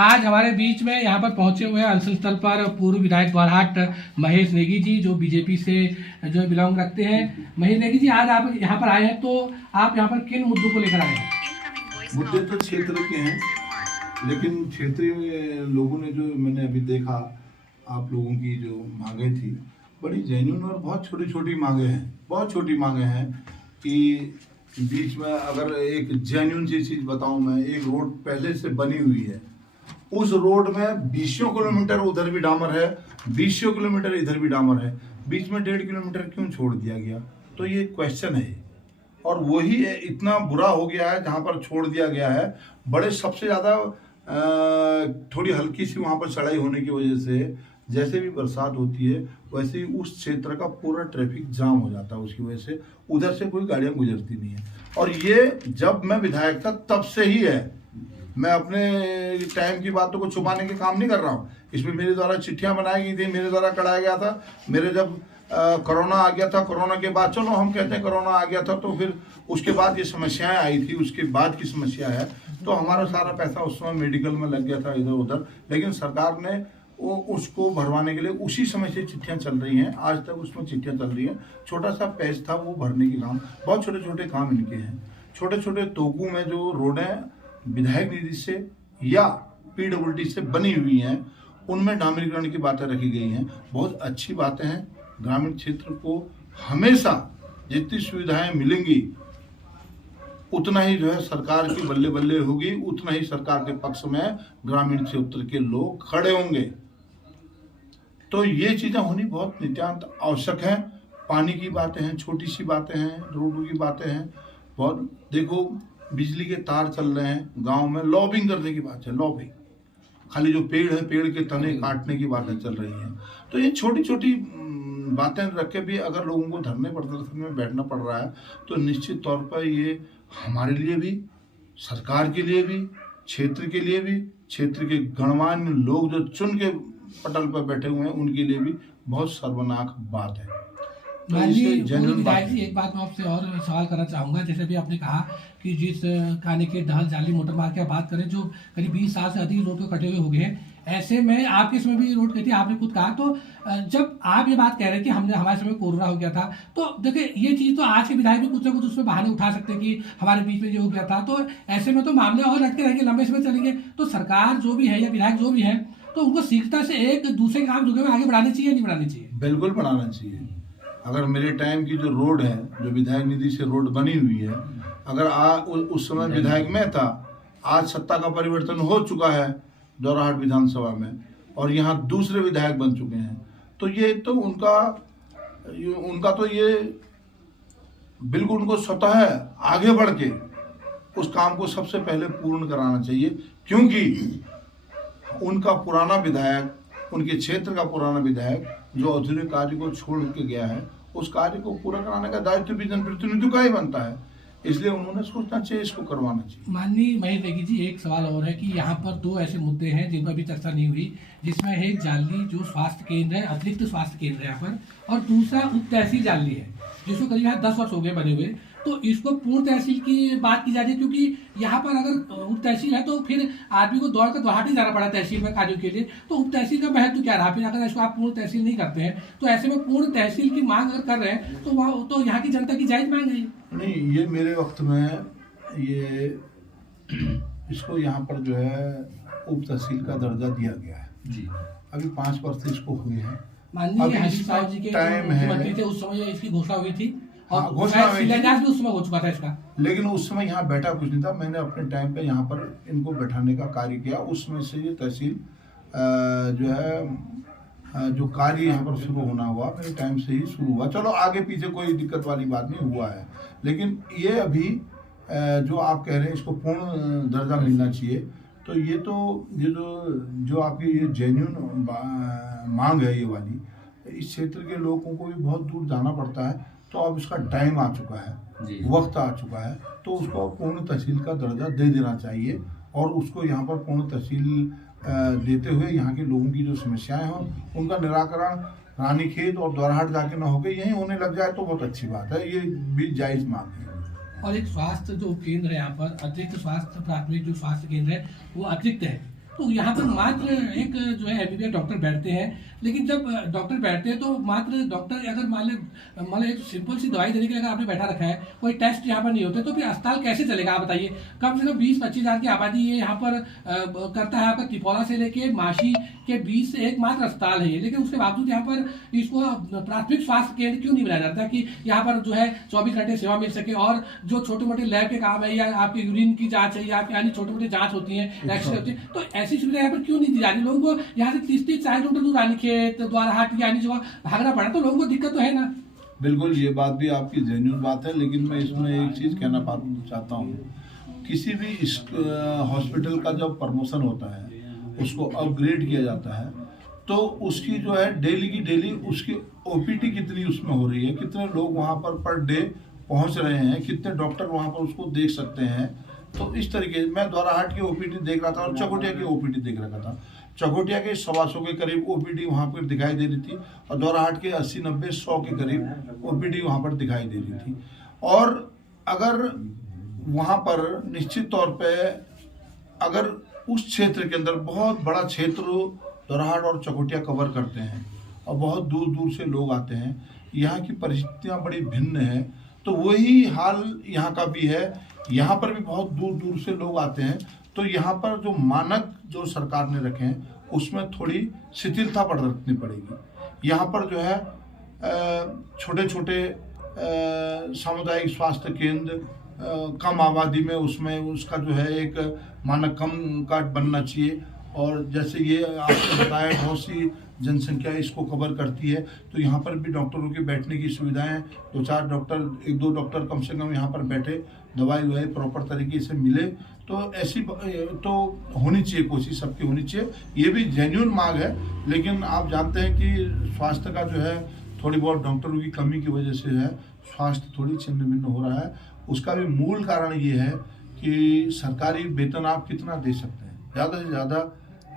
आज हमारे बीच में यहाँ पर पहुंचे हुए हैं अनशन स्थल पर पूर्व विधायक द्वारहाट महेश नेगी जी, जो बीजेपी से जो बिलोंग रखते हैं। महेश नेगी जी, आज आप यहाँ पर आए हैं, तो आप यहाँ पर किन मुद्दों को लेकर आए हैं? मुद्दे तो क्षेत्र के हैं, लेकिन क्षेत्रीय लोगों ने जो मैंने अभी देखा, आप लोगों की जो मांगे थी बड़ी जेन्युइन और बहुत छोटी छोटी मांगे हैं। बहुत छोटी मांगे हैं कि बीच में अगर एक जेन्युइन सी चीज़ बताऊं मैं, एक रोड पहले से बनी हुई है, उस रोड में 20 किलोमीटर उधर भी डामर है, 20 किलोमीटर इधर भी डामर है, बीच में 1.5 किलोमीटर क्यों छोड़ दिया गया? तो ये क्वेश्चन है। और वही इतना बुरा हो गया है जहाँ पर छोड़ दिया गया है। बड़े सबसे ज़्यादा थोड़ी हल्की सी वहाँ पर चढ़ाई होने की वजह से जैसे भी बरसात होती है वैसे ही उस क्षेत्र का पूरा ट्रैफिक जाम हो जाता है। उसकी वजह से उधर से कोई गाड़ियाँ गुजरती नहीं है। और ये जब मैं विधायक था तब से ही है। मैं अपने टाइम की बातों को छुपाने के काम नहीं कर रहा हूँ। इसमें मेरे द्वारा चिट्ठियाँ बनाई गई थी, मेरे द्वारा कराया गया था। मेरे जब कोरोना आ गया था, कोरोना के बाद, चलो हम कहते हैं कोरोना आ गया था तो फिर उसके बाद ये समस्याएं आई थी, उसके बाद की समस्या है। तो हमारा सारा पैसा उस समय मेडिकल में लग गया था इधर उधर, लेकिन सरकार ने उसको भरवाने के लिए उसी समय से चिट्ठियाँ चल रही हैं। आज तक उसमें चिट्ठियाँ चल रही हैं। छोटा सा पैच था वो भरने के काम, बहुत छोटे छोटे काम इनके हैं। छोटे छोटे तोकू में जो रोडें विधायक निधि से या PWD से बनी हुई हैं उनमें डामरीकरण की बातें रखी गई हैं। बहुत अच्छी बातें हैं। ग्रामीण क्षेत्र को हमेशा जितनी सुविधाएं मिलेंगी उतना ही जो है सरकार की बल्ले बल्ले होगी, उतना ही सरकार के पक्ष में ग्रामीण क्षेत्र के लोग खड़े होंगे। तो ये चीजें होनी बहुत नितांत आवश्यक है। पानी की बातें हैं, छोटी सी बातें हैं, रोडों की बातें हैं। बहुत देखो, बिजली के तार चल रहे हैं गांव में, लॉबिंग करने की बात है। लॉबिंग खाली जो पेड़ है, पेड़ के तने काटने की बातें चल रही हैं। तो ये छोटी छोटी बातें रख के भी अगर लोगों को धरने प्रदर्शन में बैठना पड़ रहा है तो निश्चित तौर पर ये हमारे लिए भी, सरकार के लिए भी, क्षेत्र के लिए भी, क्षेत्र के गणमान्य लोग जो चुन के पटल पर बैठे हुए हैं उनके लिए भी बहुत शर्मनाक बात है। विधायक जी, एक बात मैं आपसे और सवाल करना चाहूँगा। जैसे भी आपने कहा कि जिस काने के ढाल जाली मोटर मार्ग की बात करें, जो करीब 20 साल से अधिक रोड को कटे हुए हो गए हैं, ऐसे में आपके समय भी रोड कटी, आपने खुद कहा। तो जब आप ये बात कह रहे हैं कि हमने हमारे समय कोरोना हो गया था, तो देखिए ये चीज़ तो आज के विधायक भी कुछ ना कुछ उसमें बहाने उठा सकते हैं कि हमारे बीच में जो हो गया था। तो ऐसे में तो मामले और रखते रहेंगे, लंबे समय चलेंगे। तो सरकार जो भी है या विधायक जो भी है, तो उनको सीखता से एक दूसरे काम जुगे में आगे बढ़ानी चाहिए, नहीं बढ़ानी चाहिए? बिल्कुल बढ़ाना चाहिए। अगर मेरे टाइम की जो रोड है, जो विधायक निधि से रोड बनी हुई है, अगर उस समय विधायक में था, आज सत्ता का परिवर्तन हो चुका है द्वारहाट विधानसभा में और यहाँ दूसरे विधायक बन चुके हैं, तो ये तो उनका तो ये बिल्कुल उनको स्वतः आगे बढ़ के उस काम को सबसे पहले पूर्ण कराना चाहिए। क्योंकि उनका पुराना विधायक, उनके क्षेत्र का पुराना विधायक जो अधूरे कार्य को छोड़ के गया है, उस कार्य को पूरा कराने का दायित्व भी जनप्रतिनिधियों का ही बनता है। इसलिए उन्होंने सोचना चाहिए, इसको करवाना चाहिए। माननीय महेश नेगी जी, एक सवाल और है कि यहाँ पर 2 ऐसे मुद्दे हैं जिन पर अभी चर्चा नहीं हुई, जिसमें एक जाली जो स्वास्थ्य केंद्र है, अतिरिक्त स्वास्थ्य केंद्र है यहाँ पर, और दूसरा उप तहसील जाली है जिसको करीब यहाँ 10 वर्ष हो गए बने हुए। तो इसको पूर्ण तहसील की बात की जा रही है, क्योंकि यहाँ पर अगर उप तहसील है तो फिर आदमी को दौड़ कर गुवाहाटी जाना पड़ा तहसील में कार्यों के लिए। तो उप तहसील का महत्व क्या रहा? फिर अगर इसको आप पूर्ण तहसील नहीं करते हैं तो ऐसे में पूर्ण तहसील की मांग अगर कर रहे हैं तो वह तो यहाँ की जनता की जायज मांग है। नहीं, ये मेरे वक्त में ये इसको यहाँ पर जो है उप तहसील का दर्जा दिया गया है जी। अभी 5 वर्ष इसको हुए हैं। माननीय हरीश साहब जी के मुख्यमंत्री थे उस समय इसकी घोषणा हुई थी, और घोषणा भी उस समय हो चुका था इसका, लेकिन उस समय यहाँ बैठा कुछ नहीं था। मैंने अपने टाइम पे यहाँ पर इनको बैठाने का कार्य किया। उसमें से ये तहसील जो है जो कार्य यहाँ पर शुरू होना हुआ मेरे टाइम से ही शुरू हुआ। चलो आगे पीछे कोई दिक्कत वाली बात नहीं हुआ है, लेकिन ये अभी जो आप कह रहे हैं इसको पूर्ण दर्जा मिलना चाहिए। तो ये जो आपकी ये जेन्युइन मांग है ये वाली, इस क्षेत्र के लोगों को भी बहुत दूर जाना पड़ता है। तो अब इसका टाइम आ चुका है, वक्त आ चुका है, तो उसको पूर्ण तहसील का दर्जा दे देना चाहिए और उसको यहाँ पर पूर्ण तहसील देते हुए यहाँ के लोगों की जो समस्याएं हों उनका निराकरण रानीखेत और द्वारहाट जाके ना होकर यहीं होने लग जाए तो बहुत अच्छी बात है। ये भी जायज मांग है। और एक स्वास्थ्य जो केंद्र है यहाँ पर, अतिरिक्त स्वास्थ्य प्राथमिक जो स्वास्थ्य केंद्र है वो अतिरिक्त है, तो यहाँ पर मात्र एक जो है एमबीबीएस डॉक्टर बैठते हैं, लेकिन जब डॉक्टर बैठते हैं तो मात्र डॉक्टर अगर मान लो एक सिंपल सी दवाई देने के लिए अगर आपने बैठा रखा है, कोई टेस्ट यहाँ पर नहीं होते, तो फिर अस्पताल कैसे चलेगा आप बताइए। कम से कम 20-25 हज़ार की आबादी ये यहाँ पर करता है, आपका तिपोला से लेके माशी के बीच से एकमात्र अस्पताल है ये, लेकिन उसके बावजूद यहाँ पर इसको प्राथमिक स्वास्थ्य केंद्र क्यों नहीं बनाया जाता कि यहाँ पर जो है 24 घंटे सेवा मिल सके, और जो छोटे मोटे लैब के काम है या आपकी यूरिन की जांच है या आपकी अन्य छोटे मोटे जांच होती है, एक्सरे होती है, तो ऐसी सुविधा यहाँ पर क्यों नहीं दी जा रही। लोगों को यहाँ से 30-40 किलोमीटर दूर रानीखेत, द्वाराहाट या अन्य जगह भागना पड़ा, तो लोगों को दिक्कत तो है ना। बिल्कुल, ये बात भी आपकी जेन्युइन बात है, लेकिन मैं इसमें एक चीज़ कहना चाहता हूँ। किसी भी हॉस्पिटल का जब प्रमोशन होता है, उसको अपग्रेड किया जाता है, तो उसकी जो है डेली की डेली उसकी ओपीडी कितनी उसमें हो रही है, कितने लोग वहाँ पर डे पहुँच रहे हैं, कितने डॉक्टर वहाँ पर उसको देख सकते हैं। तो इस तरीके मैं द्वाराहाट की ओपीडी देख रहा था और चकोटिया की ओपीडी देख रखा था। चकोटिया के 125 के करीब ओपीडी वहाँ पर दिखाई दे रही थी और द्वाराहाट के 80-90-100 के करीब ओपीडी वहाँ पर दिखाई दे रही थी। और अगर वहाँ पर निश्चित तौर पे अगर उस क्षेत्र के अंदर बहुत बड़ा क्षेत्र द्वाराहाट और चकोटिया कवर करते हैं और बहुत दूर दूर से लोग आते हैं, यहाँ की परिस्थितियाँ बड़ी भिन्न हैं, तो वही हाल यहाँ का भी है। यहाँ पर भी बहुत दूर दूर से लोग आते हैं, तो यहाँ पर जो मानक जो सरकार ने रखे हैं उसमें थोड़ी शिथिलता बरतनी पड़ेगी। यहाँ पर जो है छोटे छोटे सामुदायिक स्वास्थ्य केंद्र कम आबादी में उसमें उसका जो है एक मानक कम का बनना चाहिए। और जैसे ये आपने बताया बहुत सी जनसंख्या इसको कवर करती है, तो यहाँ पर भी डॉक्टरों के बैठने की सुविधाएं, 2-4 डॉक्टर 1-2 डॉक्टर कम से कम यहाँ पर बैठे, दवाई प्रॉपर तरीके से मिले, तो ऐसी तो होनी चाहिए, कोशिश सबकी होनी चाहिए। ये भी जेन्युइन मांग है, लेकिन आप जानते हैं कि स्वास्थ्य का जो है थोड़ी बहुत डॉक्टरों की कमी की वजह से है स्वास्थ्य थोड़ी छिन्न भिन्न हो रहा है। उसका भी मूल कारण ये है कि सरकारी वेतन आप कितना दे सकते हैं, ज़्यादा से ज़्यादा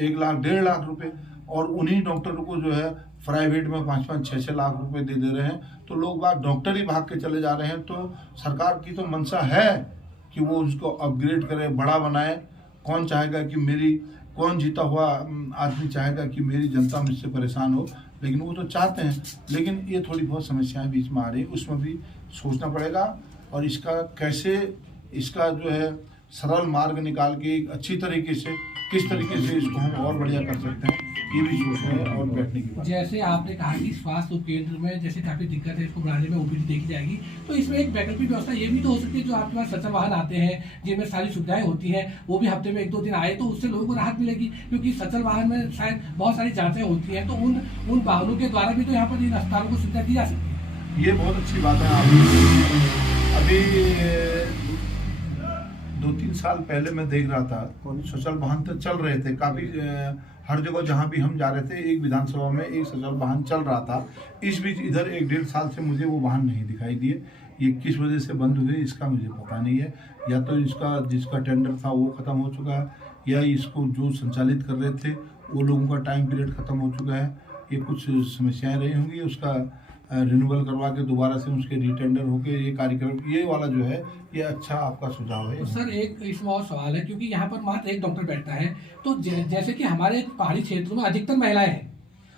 1 लाख 1.5 लाख रुपए, और उन्हीं डॉक्टरों को जो है प्राइवेट में 5-5, 6-6 लाख रुपए दे रहे हैं, तो लोग बाग डॉक्टर ही भाग के चले जा रहे हैं। तो सरकार की तो मंशा है कि वो उसको अपग्रेड करे, बड़ा बनाए। कौन चाहेगा कि कौन जीता हुआ आदमी चाहेगा कि मेरी जनता मुझसे परेशान हो, लेकिन वो तो चाहते हैं, लेकिन ये थोड़ी बहुत समस्याएं बीच में आ रही है, उसमें भी सोचना पड़ेगा। और इसका जो है सरल मार्ग निकाल के अच्छी तरीके से किस तरीके से इसको हम और बढ़िया कर सकते हैं, ये भी सोचना है और बैठने की बात। जैसे आपने कहा कि स्वास्थ्य उपकेंद्र में जैसे काफी दिक्कत है, इसको बढ़ाने में ओपीडी देखी जाएगी, तो इसमें एक वैकल्पिक व्यवस्था ये भी तो हो सकती है, जो आपके पास सचल वाहन आते हैं जिनमें सारी सुविधाएं होती हैं, वो भी हफ्ते में 1-2 दिन आए, तो उससे लोगों को राहत मिलेगी, क्योंकि सचल वाहन में शायद बहुत सारी जांचें होती हैं, तो उन वाहनों के द्वारा भी तो यहाँ पर इन अस्पतालों को सुविधा दी जा सकती है। ये बहुत अच्छी बात है। आप अभी 2-3 साल पहले मैं देख रहा था, सचल वाहन तो चल रहे थे काफ़ी, हर जगह जहाँ भी हम जा रहे थे एक विधानसभा में एक सचल वाहन चल रहा था। इस बीच इधर 1-1.5 साल से मुझे वो वाहन नहीं दिखाई दिए। ये किस वजह से बंद हुए इसका मुझे पता नहीं है, या तो जिसका टेंडर था वो ख़त्म हो चुका है, या इसको जो संचालित कर रहे थे वो लोगों का टाइम पीरियड ख़त्म हो चुका है। ये कुछ समस्याएँ रही होंगी, उसका रिन्यूअल करवा के दोबारा से उसके रीटेंडर होके ये कार्यक्रम, ये वाला जो है ये अच्छा आपका सुझाव है। तो सर एक इसमें और सवाल है, क्योंकि यहाँ पर मात्र एक डॉक्टर बैठता है, तो जैसे कि हमारे पहाड़ी क्षेत्रों में अधिकतर महिलाएं हैं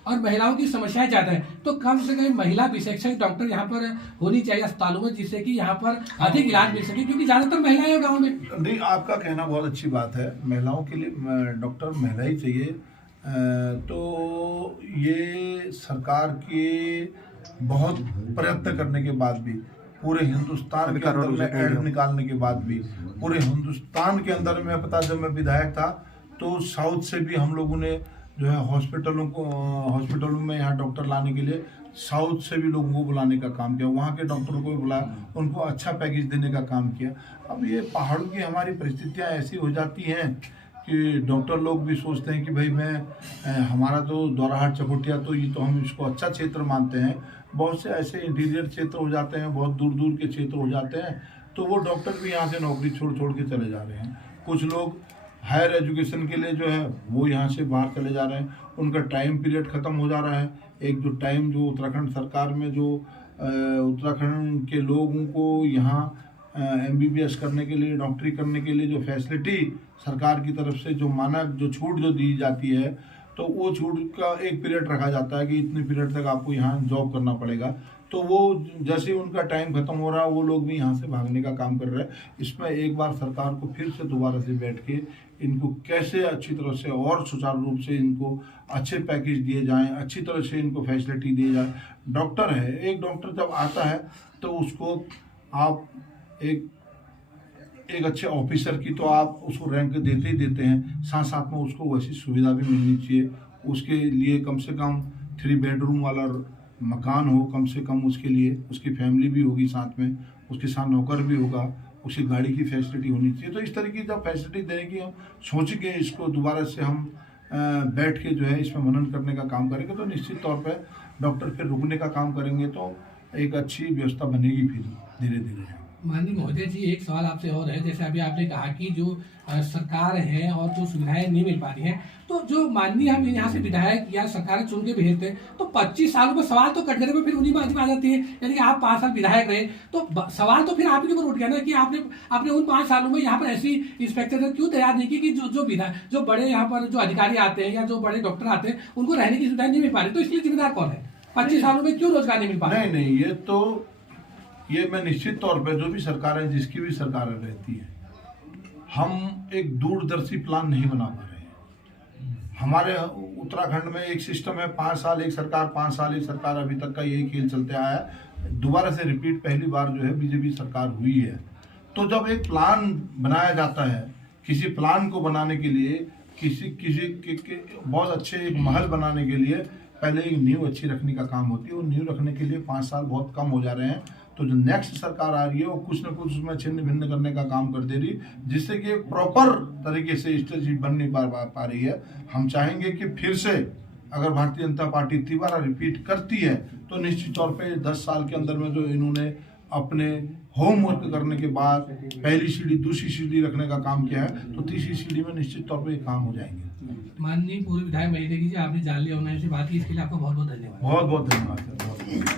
और महिलाओं की समस्याएं ज्यादा है, तो कम से कम महिला विशेषज्ञ डॉक्टर यहाँ पर होनी चाहिए अस्पतालों में, जिससे कि यहाँ पर अधिक इलाज मिल सके, क्योंकि ज्यादातर महिलाएं हैं गाँव में। नहीं, आपका कहना बहुत अच्छी बात है, महिलाओं के लिए डॉक्टर महिला ही चाहिए। तो ये सरकार के बहुत प्रयत्न करने के बाद भी, पूरे हिंदुस्तान के अंदर में ऐड निकालने के बाद भी, पूरे हिंदुस्तान के अंदर में पता, जब मैं विधायक था तो साउथ से भी हम लोगों ने जो है हॉस्पिटलों में यहाँ डॉक्टर लाने के लिए साउथ से भी लोगों को बुलाने का काम किया, वहाँ के डॉक्टरों को भी बुलाया, उनको अच्छा पैकेज देने का काम किया। अब ये पहाड़ों की हमारी परिस्थितियाँ ऐसी हो जाती हैं कि डॉक्टर लोग भी सोचते हैं कि भाई हमारा तो द्वाराहाट चकोटिया तो ये तो हम इसको अच्छा क्षेत्र मानते हैं, बहुत से ऐसे इंटीरियर क्षेत्र हो जाते हैं, बहुत दूर दूर के क्षेत्र हो जाते हैं, तो वो डॉक्टर भी यहाँ से नौकरी छोड़ के चले जा रहे हैं। कुछ लोग हायर एजुकेशन के लिए जो है वो यहाँ से बाहर चले जा रहे हैं, उनका टाइम पीरियड ख़त्म हो जा रहा है। एक जो टाइम जो उत्तराखंड सरकार में जो उत्तराखंड के लोगों को यहाँ MBBS करने के लिए, डॉक्टरी करने के लिए जो फैसिलिटी सरकार की तरफ से जो मानक जो छूट जो दी जाती है, तो वो छूट का एक पीरियड रखा जाता है कि इतने पीरियड तक आपको यहाँ जॉब करना पड़ेगा। तो वो जैसे ही उनका टाइम खत्म हो रहा है, वो लोग भी यहाँ से भागने का काम कर रहे हैं। इसमें एक बार सरकार को फिर से दोबारा से बैठ के इनको कैसे अच्छी तरह से और सुचारू रूप से इनको अच्छे पैकेज दिए जाएं, अच्छी तरह से इनको फैसिलिटी दी जाए। डॉक्टर है, एक डॉक्टर जब आता है तो उसको आप एक अच्छे ऑफिसर की तो आप उसको रैंक देते ही देते हैं, साथ साथ में उसको वैसी सुविधा भी मिलनी चाहिए। उसके लिए कम से कम 3 बेडरूम वाला मकान हो, कम से कम उसके लिए, उसकी फैमिली भी होगी साथ में, उसके साथ नौकर भी होगा, उसकी गाड़ी की फैसिलिटी होनी चाहिए। तो इस तरह की जब फैसिलिटी देने की हम सोच के इसको दोबारा से हम बैठ के जो है इसमें मनन करने का काम करेंगे, तो निश्चित तौर पे डॉक्टर फिर रुकने का काम करेंगे, तो एक अच्छी व्यवस्था बनेगी फिर धीरे धीरे। माननीय महोदय जी, एक सवाल आपसे और है, जैसे अभी आपने कहा कि जो सरकार है और जो सुविधाएं नहीं मिल पा रही हैं, तो जो माननीय हम यहाँ से विधायक या सरकार चुन के भेजते हैं, तो 25 सालों में सवाल तो कटघरे में फिर उन्हीं में आ जाती है। यानी कि आप 5 साल विधायक रहे, तो सवाल तो फिर आप ही के ऊपर उठ गया ना कि आपने उन 5 सालों में यहाँ पर ऐसी इंस्पेक्टर क्यों तैयार नहीं की कि जो बड़े यहाँ पर जो अधिकारी आते हैं या जो बड़े डॉक्टर आते हैं उनको रहने की सुविधाएं नहीं मिल पा रही, तो इसलिए जिम्मेदार कौन है? 25 सालों में क्यों रोजगार नहीं मिल पा रहा? नहीं, ये मैं निश्चित तौर पे जो भी सरकार है, जिसकी भी सरकार रहती है, हम एक दूरदर्शी प्लान नहीं बना पा रहे हैं। हमारे उत्तराखंड में एक सिस्टम है, 5 साल एक सरकार, 5 साल एक सरकार, अभी तक का यही खेल चलते आया है। दोबारा से रिपीट पहली बार जो है बीजेपी सरकार हुई है। तो जब एक प्लान बनाया जाता है, किसी प्लान को बनाने के लिए, किसी बहुत अच्छे एक महल बनाने के लिए पहले एक नींव अच्छी रखने का काम होती है, और नींव रखने के लिए 5 साल बहुत कम हो जा रहे हैं। तो जो नेक्स्ट सरकार आ रही है वो कुछ न कुछ उसमें छिन्न भिन्न करने का काम कर दे रही, जिससे कि प्रॉपर तरीके से स्ट्रेटजी बन नहीं पा रही है। हम चाहेंगे कि फिर से अगर भारतीय जनता पार्टी दोबारा रिपीट करती है, तो निश्चित तौर पे 10 साल के अंदर में जो इन्होंने अपने होमवर्क करने के बाद पहली सीढ़ी, दूसरी सीढ़ी रखने का काम किया है, तो तीसरी सीढ़ी में निश्चित तौर पे काम हो जाएंगे। माननीय पूर्व विधायक महेंद्र जी, आपने जान लिया उन्होंने से बात की, इसके लिए आपका बहुत बहुत धन्यवाद। बहुत बहुत धन्यवाद।